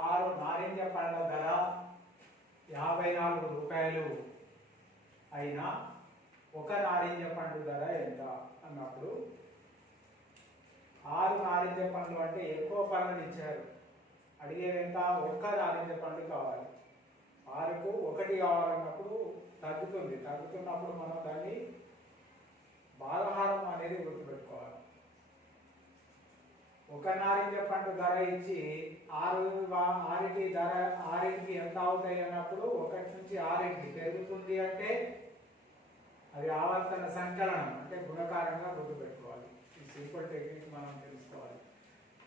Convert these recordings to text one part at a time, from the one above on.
ఆరు నారింజ పండ్ల ధర యాభై నాలుగు రూపాయలు అయినా ఒక నారింజ పండు ధర ఎంత అన్నప్పుడు ఆరు నారింజ పండ్లు అంటే ఎక్కువ పండ్లను ఇచ్చారు. అడిగేది ఎంత? ఒక్క నారింజ పండు కావాలి. ఆరుకు ఒకటి కావాలన్నప్పుడు తగ్గుతుంది. తగ్గుతున్నప్పుడు మనం దాన్ని బాలహారం అనేది గుర్తుపెట్టుకోవాలి. ఒక నారింజ పండు ధర ఇచ్చి ఆరు ఆరింటి ధర ఆరింటికి ఎంత అవుతాయి అన్నప్పుడు ఒకటి నుంచి ఆరింటి పెరుగుతుంది అంటే అది ఆవర్తన సంకలనం అంటే గుణకారంగా గుర్తుపెట్టుకోవాలి. ఈ సింపుల్ టెక్నిక్ మనం తెలుసుకోవాలి.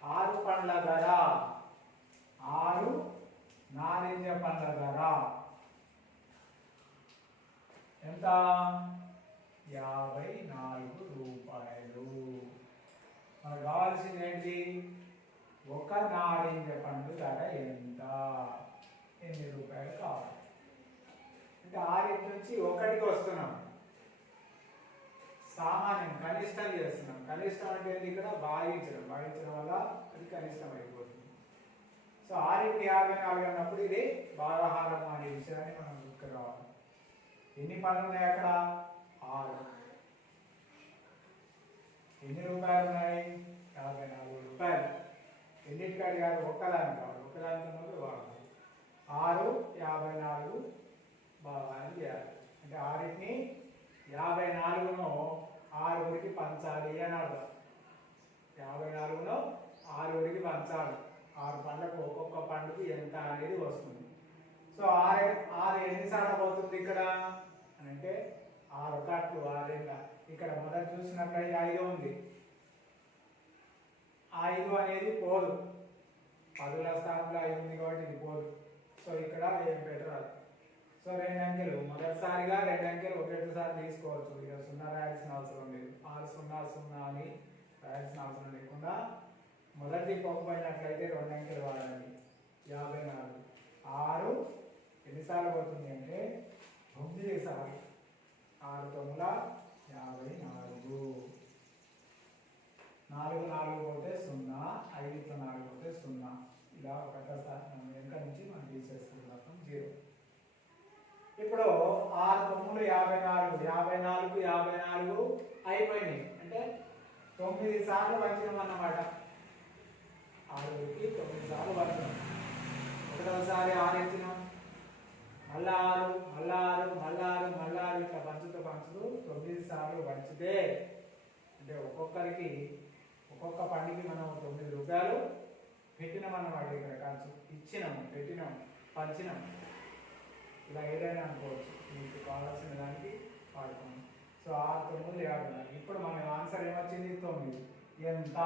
ఆరు పండ్ల ధర. ఆరు నారింజ పండ్ల ధర. ఎంత? యాభై నాలుగు రూపాయలు. మనకు కావాల్సింది ఏంటి ఒక నారింజ పండు ధర ఎంత? ఎన్ని రూపాయలు కావాలి. అంటే ఆరింటి నుంచి ఒకటికి వస్తున్నాం. సామాన్యం కనిష్టం చేస్తున్నాం. కనిష్టం అంటే ఇక్కడ భాగించడం. భాగించడం వల్ల అది కనిష్టం అయిపోతుంది. సో ఆరింటి యాభై నాలుగు అన్నప్పుడు ఇది భాగహారం అనే విషయాన్ని మనం గుర్తు రావాలి. ఎన్ని పనులు ఉన్నాయి అక్కడ? ఆరు. ఎన్ని రూపాయలు ఉన్నాయి? ఎన్నింటికి కాదు. ఒక్కదాని కావాలి ఒక్కదాని ముందు వాడాలి ఆరు యాభై నాలుగు భాగాన్ని చేయాలి అంటే ఆరింటిని యాభై నాలుగును ఆరుగురికి పంచాలి అని అర్థం. యాభై నాలుగును ఆరుగురికి పంచాలి. ఆరు పండ్లకు ఒక్కొక్క పండుగ ఎంత అనేది వస్తుంది. సో ఆరు ఆరు ఎన్నిసార్లు పోతుంది ఇక్కడ? అని అంటే ఆరు కట్లు ఆరేళ్ళ ఇక్కడ మొదటి చూసినట్లయితే ఐదు ఉంది. ఐదు అనేది పోదు. పదుల స్థానంలో ఐదు ఉంది కాబట్టి ఇది పోదు. సో ఇక్కడ ఏం పెట్టరాదు. సో రెండు అంకెలు. మొదటిసారిగా రెండు అంకెలు ఒకటిసారి తీసుకోవచ్చు. ఇక సున్నా రాయాల్సిన అవసరం లేదు. ఆరు సున్నా సున్నా అని రాయాల్సిన అవసరం లేకుండా మొదటి పంపైనట్లయితే రెండు అంకెలు వాడాలి. యాభై నాలుగు. ఆరు ఎన్నిసార్లు పోతుంది అంటే తొమ్మిది సార్లు. ఆరు తొమ్మిది యాభై నాలుగు. నాలుగు నాలుగు పోతే సున్నా ఐదుతో నాలుగు పోతే సున్నా. ఇలా ఒక స్థానం వెనక నుంచి మనం తీసేసుకుంటాం జీరో. ఇప్పుడు ఆరు తొమ్మిది యాభై నాలుగు యాభై నాలుగు యాభై నాలుగు అయిపోయినాయి. అంటే తొమ్మిది సార్లు వచ్చినాం అన్నమాట. ఆరుగురికి తొమ్మిది సార్లు వచ్చినాం. ఒకటోసారి ఆరు ఇచ్చినాం మళ్ళా ఆరు మళ్ళా ఆరు మళ్ళా ఆరు మళ్ళా ఆరు ఇట్లా పంచుతూ పంచుతూ తొమ్మిది సార్లు పంచితే అంటే ఒక్కొక్కరికి ఒక్క పండుగకి మనం తొమ్మిది రూపాయలు పెట్టినాం వాడి దగ్గర ఖర్చు ఇచ్చినాము పెట్టినాం పంచినాము ఇలా ఏదైనా అనుకోవచ్చు. మీకు కావాల్సిన దానికి వాడుకోండి. సో ఆరు తొమ్మిది యాభై ఇప్పుడు మన ఆన్సర్ ఏమొచ్చింది? తొమ్మిది. ఎంత?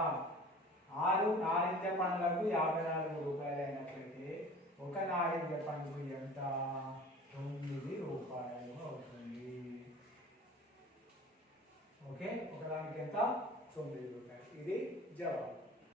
ఆరు నారింజ పండ్లకు యాభై నాలుగు రూపాయలు అయినట్లయితే ఒక నారింజ పండు ఎంత? తొమ్మిది రూపాయలు అవుతుంది. ఓకే? ఒకదానికి ఎంత? తొమ్మిది రూపాయలు. ఇది జవాబు